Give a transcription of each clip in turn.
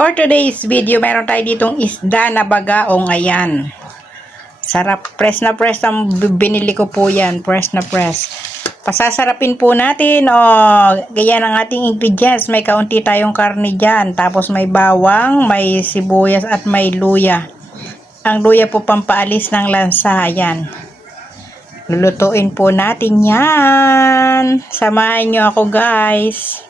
For today's video, meron tayo ditong isda na bagaong. Ayan. Sarap. Press na press ang binili ko po yan. Press na press. Pasasarapin po natin. Ganyan ang ating ingredients. May kaunti tayong karne dyan. Tapos may bawang, may sibuyas at may luya. Ang luya po pampaalis ng lansa. Ayan. Lulutuin po natin yan. Samahan nyo ako, guys.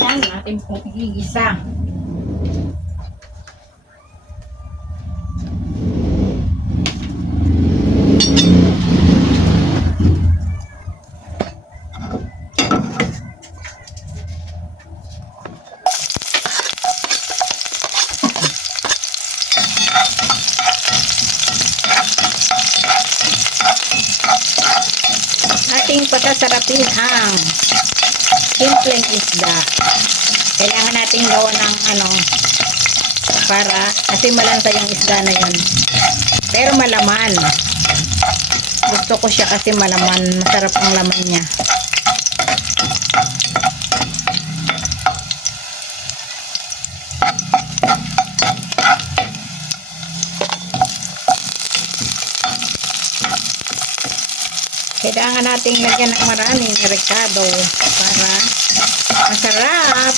Yan natin pong igisa. Ating patasarapin ang simpleng isda. Kailangan natin gawa ng para kasi malansa yung isda na yun. Pero malaman. Gusto ko siya kasi malaman. Masarap ang laman niya. Kailangan nating lagyan ng maraming rekado para masarap.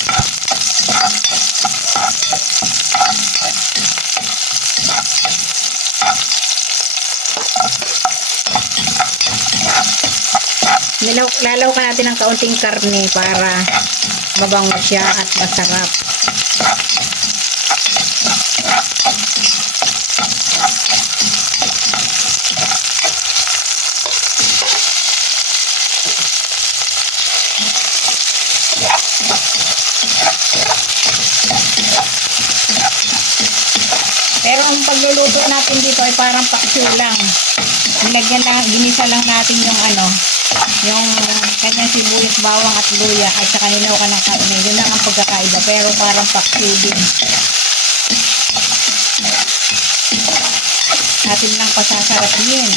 Lalaw ka natin ng kaunting karne para mabango siya at masarap. Pero ang pagluluto natin dito ay parang paksiw lang. Nilagyan lang, ginisa lang natin yung yung kanyang sibuyas, bawang at luya at saka nilaw ka ng karne. Yun lang ang pagkakaiba, pero parang paksiw din. Natin lang pasasarapin.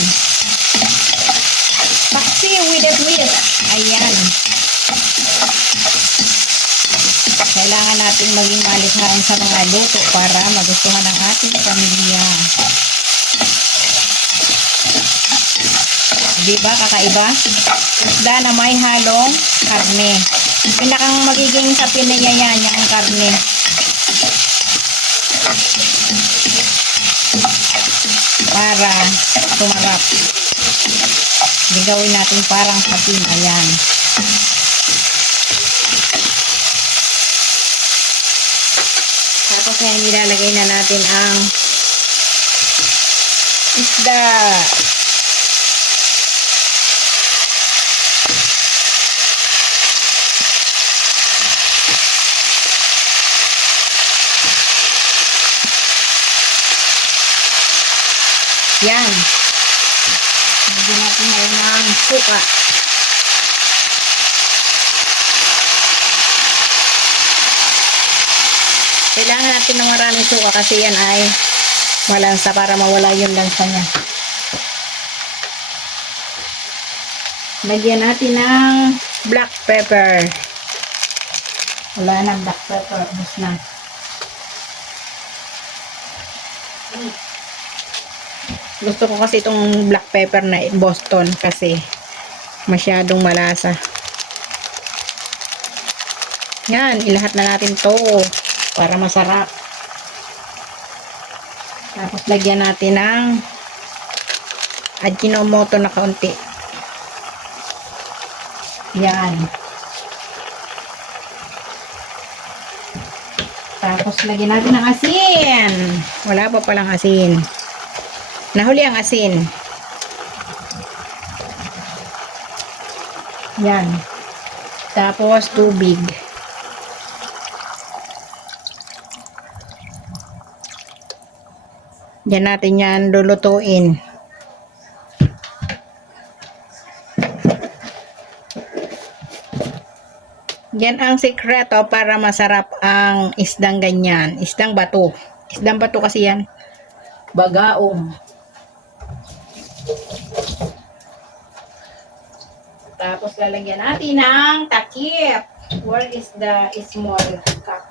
Paksiw with it with. Ayan. Kailangan natin maging malikhain sa mga luto para magustuhan ng ating pamilya. Diba kakaiba? Isda na may halong karne. Pinakang magiging sa pinayaya niya ang karne. Para tumarap. Gagawin natin parang sapin. Ayan. Tapos ngayon nilalagay na natin ang isda. Yan. Lagyan natin ngayon ng suka. Kailangan natin ng maraming suka kasi yan ay malansa para mawala yung lansa niya. Lagyan natin ng black pepper. Wala na black pepper. Ubus na. Gusto ko kasi itong black pepper na Boston kasi masyadong malasa. Yan, ilahat na natin to para masarap. Tapos lagyan natin ng Ajinomoto na kaunti. Yan. Tapos lagyan natin ng asin. Wala pa palang asin. Nahuli ang asin. Yan. Tapos tubig. Yan natin yan lulutuin. Yan ang sikreto para masarap ang isdang ganyan. Isdang bato. Isdang bato kasi yan. Bagaong. Tapos lalagyan natin ng takip. Where is the small cup?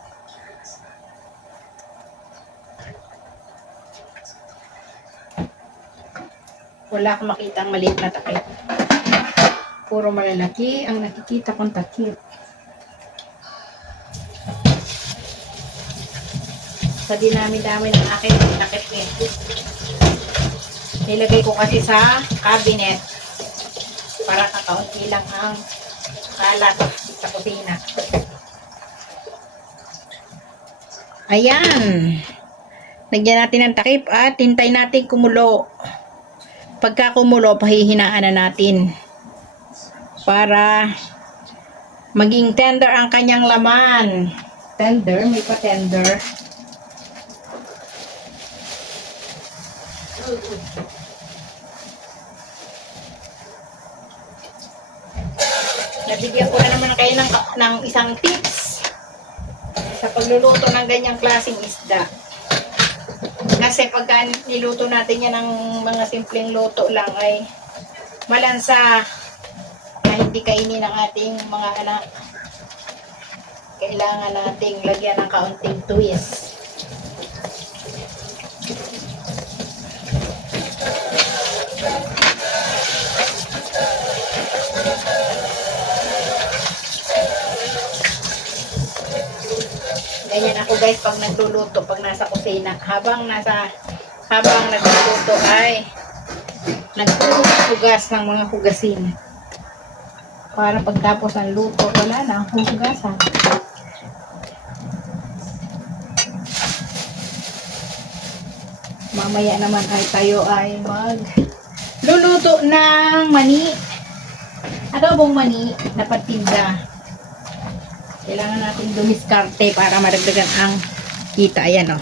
Wala akong makitang maliit na takip. Puro malalaki ang nakikita kong takip. Sa dinami-dami ng aking takip eh. Nilagay ko kasi sa cabinet para kakaunti lang ang kalat sa kusina. Ayan. Lagyan natin ng takip at hintay natin kumulo. Pagka kumulo, pahihinaan na natin para maging tender ang kanyang laman. Tender? May pa tender. Nabigyan ko na naman kayo ng isang tips sa pagluluto ng ganyang klaseng isda. Kasi pagka niluto natin yan ng mga simpleng luto lang ay malansa na hindi kainin ng ating mga anak. Kailangan nating lagyan ng kaunting twist. Ganyan ako guys pag nagluluto, pag nasa kusina. Habang nagluluto ay naghuhugas ng mga hugasin. Para pagtapos ng luto, wala na ang hugasan. Mamaya naman ay tayo ay magluluto ng mani. Adobong mani na patinda. Kailangan natin dumiskarte para madagdagan ang kita. Ayan o.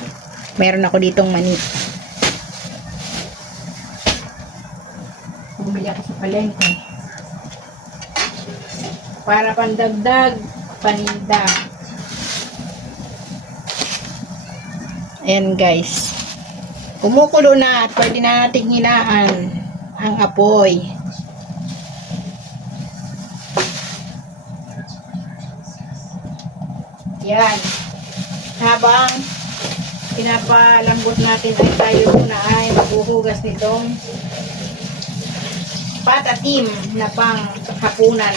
Meron ako ditong mani. Bumili ako sa palengke. Para pandagdag paninda. Ayan guys. Kumukulo na at pwede na nating hinaan ang apoy. Yan. Habang pinapalambot natin ay tayo na ay maghuhugas nitong patatim na pang hapunan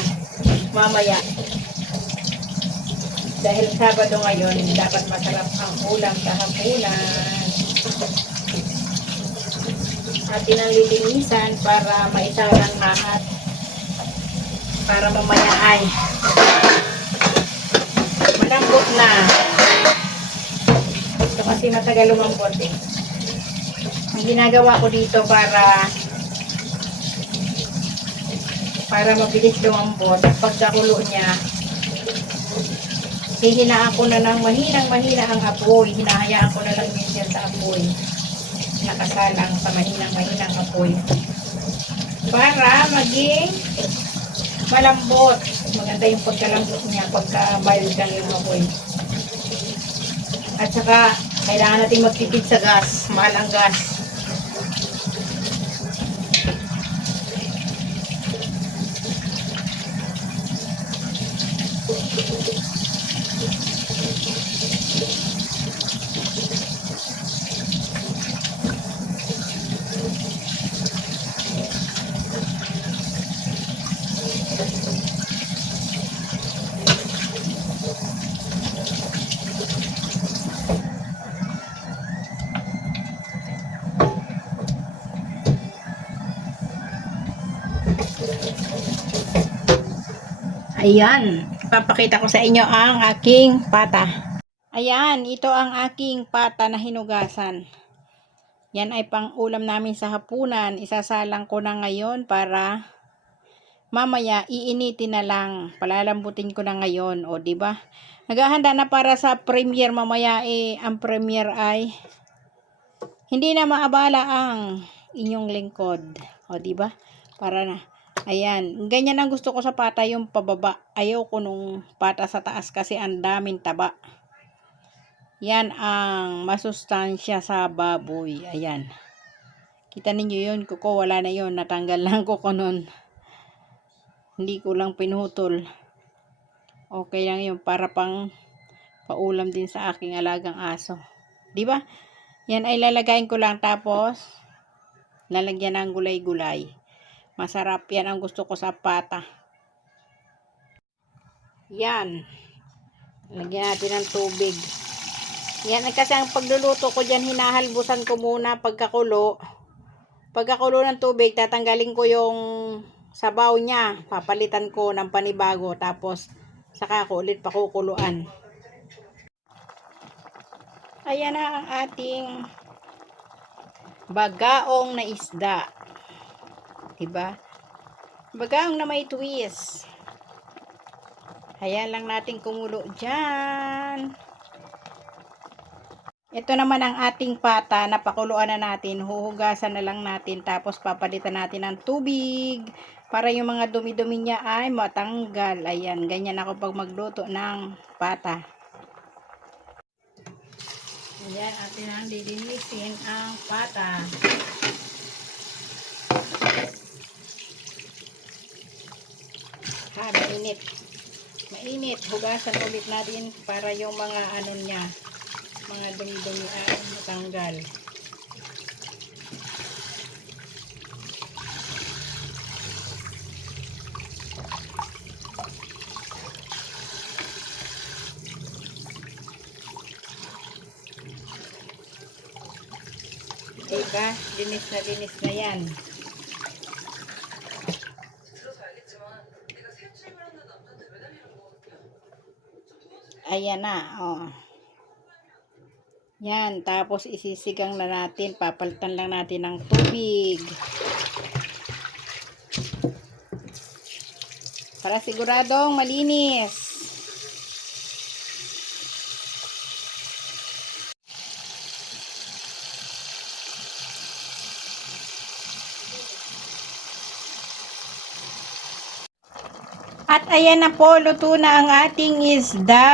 mamaya. Dahil Sabado ngayon, dapat masarap ang ulam sa hapunan. Atin ang lilinisan para maisaran lahat. Para mamaya ay malambot na. Ito kasi matagal lumambot eh. Ang ginagawa ko dito para mabilis lumambot. Pagkakulo niya, hihinaan ko na ng mahina ang apoy. Hinahayaan ko na lang yan sa apoy. Nakasalang sa mahinang apoy. Para maging malambot. Maganda yung pagkalambot niya pagka-mild lang yung apoy. At saka, kailangan natin magtipid sa gas. Mahal ang gas. Ayan, ipapakita ko sa inyo ang aking pata. Ayan, ito ang aking pata na hinugasan. Yan ay pang ulam namin sa hapunan. Isasalang ko na ngayon para mamaya iinitin na lang. Palalambutin ko na ngayon, o di ba? Naghahanda na para sa premiere mamaya ang premiere ay hindi na maabala ang inyong lingkod. O di ba? Para na. Ayan, ganyan ang gusto ko sa pata, yung pababa. Ayaw ko nung pata sa taas kasi ang daming taba. Yan ang masustansya sa baboy. Ayan. Kita ninyo yun, kuko, wala na yun. Natanggal lang kuko nun. Hindi ko lang pinutol. Okay lang yun para pang paulam din sa aking alagang aso. Di ba? Yan ay lalagayin ko lang tapos lalagyan ng gulay-gulay. Masarap yan ang gusto ko sa pata. Yan. Lagyan natin ng tubig. Yan kasi ang pagluluto ko dyan, hinahalbusan ko muna pagkakulo. Pagkakulo ng tubig, tatanggalin ko yung sabaw niya. Papalitan ko ng panibago. Tapos, saka ko ulit pakukuluan. Ayan na ang ating bagaong na isda. Diba? Bagaong na may twist. Hayaan lang natin kumulo dyan. Ito naman ang ating pata na pakuluan na natin. Huhugasan na lang natin. Tapos papalitan natin ng tubig. Para yung mga dumi-dumi niya ay matanggal. Ayan. Ganyan ako pag magluto ng pata. Ayan. Atin ang lilinisin ang pata. Mainit. Mainit. Hugasan ulit natin para yung mga ano niya, mga dumi-dumi ay matanggal. Diba? Linis na yan. Ayan na, oh. Yan, tapos isisigang na natin, papalitan lang natin ng tubig. Para siguradong malinis. At ayan na po, luto na ang ating isda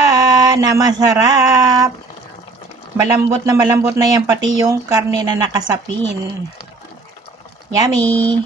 na masarap. Malambot na yan, pati yung karne na nakasapin. Yummy!